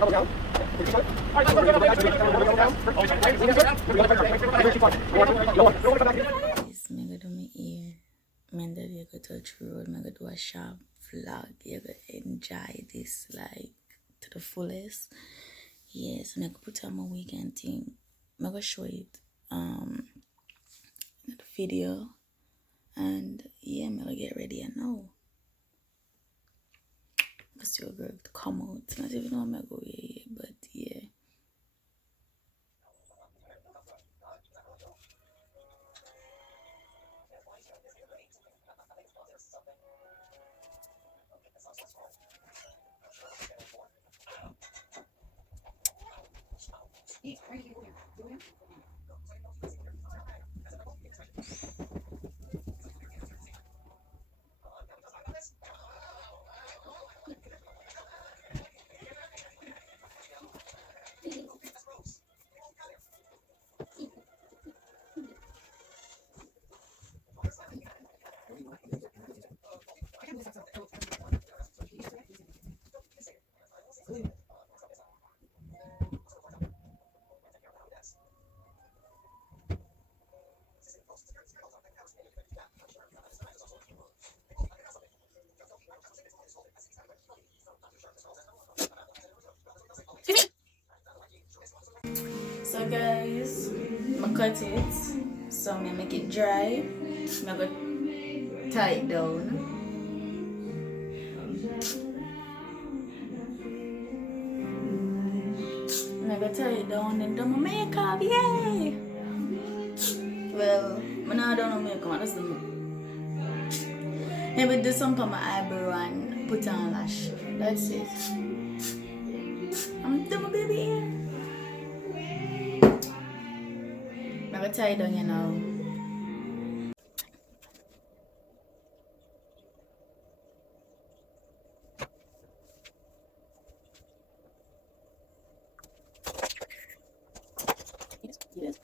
me go do my ear. Man, that you go touch road. Me go do a sharp vlog. You go enjoy this like to the fullest. Yes, me go put on my weekend thing. Me go show it in the video. And yeah, me go get ready and now. Because you're going to come out. Not even know me go yeah, but yeah. So guys, I cut it. So I make it dry. I go tie it down. I go tie it down and do my makeup, yay! Well, I don't do no makeup, I just do maybe do some for my eyebrow and put on lash. That's it. I'm doing my baby hair. I'm gonna tie it down, you know. Yes.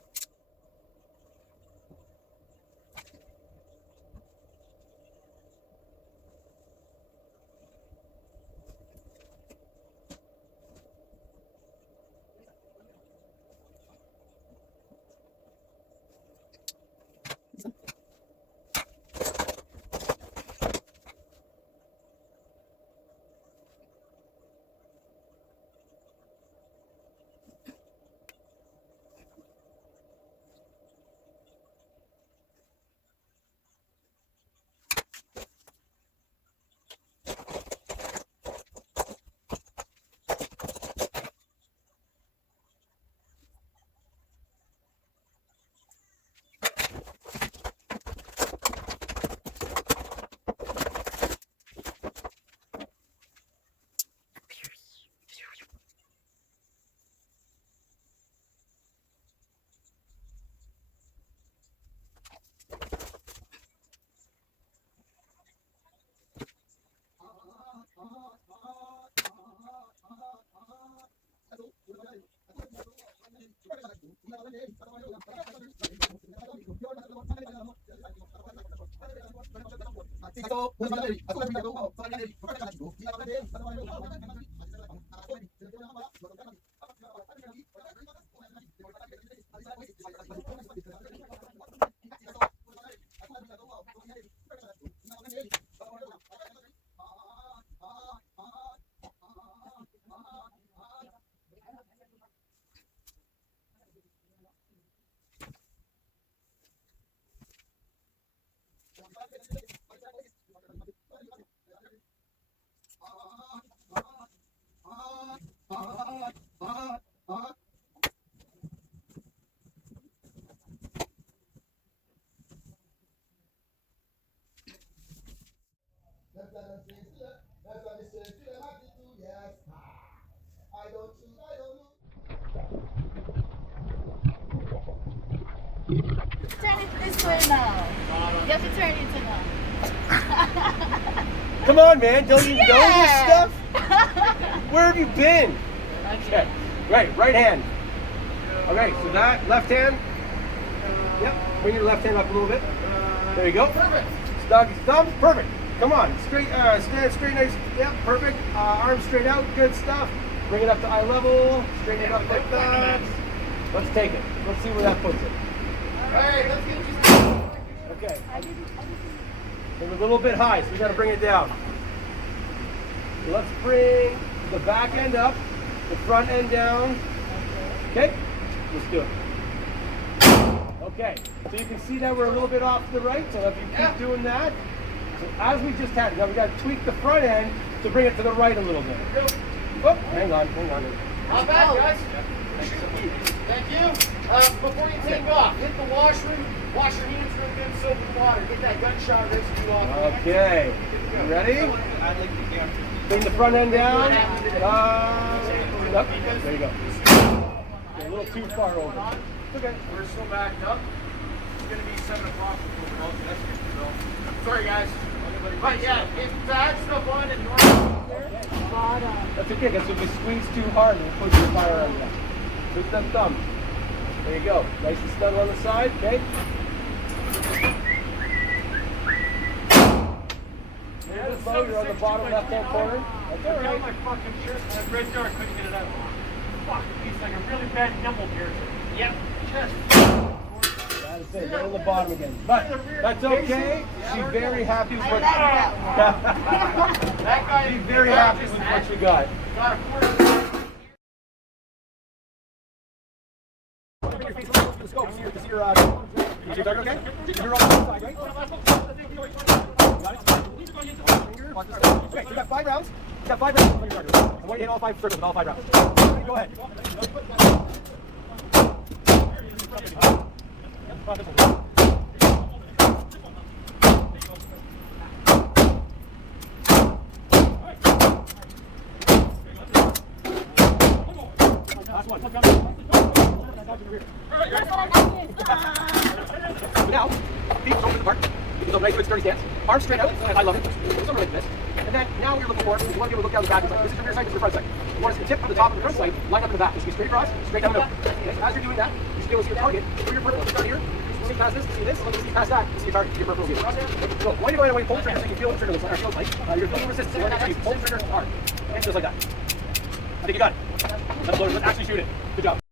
Turn it this way now. You have to turn it to now. Come on, man. Don't you know this stuff? Where have you been? Okay. Right hand. Okay, so that left hand. Yep. Bring your left hand up a little bit. There you go. Perfect. Doggy thumbs. Perfect. Come on. Straight. Stand straight. Nice. Yep. Perfect. Arms straight out. Good stuff. Bring it up to eye level. Straighten it up like that. Let's take it. Let's see where that puts it. Alright, let's get you. Okay. It's a little bit high, so we got to bring it down. So let's bring the back end up, the front end down. Okay? Let's do it. Okay, so you can see that we're a little bit off to the right, so if you keep doing that, so as we just had, now we got to tweak the front end to bring it to the right a little bit. Oh, hang on. Not bad, guys. Thank you. Before you take off, hit the washroom, wash your hands real good, soap and water. Get that gunshot residue off. Okay, you ready? Bring the front end down. Up. There you go. A little too far over. Okay. We're still backed up. It's going to be 7 o'clock before we're all tested. So, sorry, guys. But yeah, if bad stuff on and that's okay, because if you squeeze too hard, it'll put your fire on that. Twist that thumb. There you go. Nice and snug on the side, okay? There's the bow, you're on the bottom left-hand corner. That's all right. My fucking shirt, and right there, I couldn't get it out. Fuck, it's like a really bad nipple piercing. Yep, just. That is it, right on the bottom again. But that's okay. She's very happy with what that guy she's very happy with what you got. got a quarter. Okay, so you got 5 rounds. You got 5 rounds on your target. I want you to hit all 5 circles with all 5 rounds. Go ahead. Last one. So now, feet over the park. You can go nice to a sturdy stance. Arms straight out. I love it. It's not really this. And then now we're looking for, you want to be able to look down the back. This is your rear side, this is your front side. You want to see the tip of the top of the front side, line up in the back. This should be straight across, straight down the middle. Okay? As you're doing that, you should be able to see your target. Through your peripheral, start here. You see past this, you see this, you see past that, you see your target, your peripheral view. So when you go away, pull the trigger so you can feel what the trigger looks like, or feels like. You're feeling resistance. You pull the trigger hard. And just like that. I think you got it. Let's actually shoot it. Good job.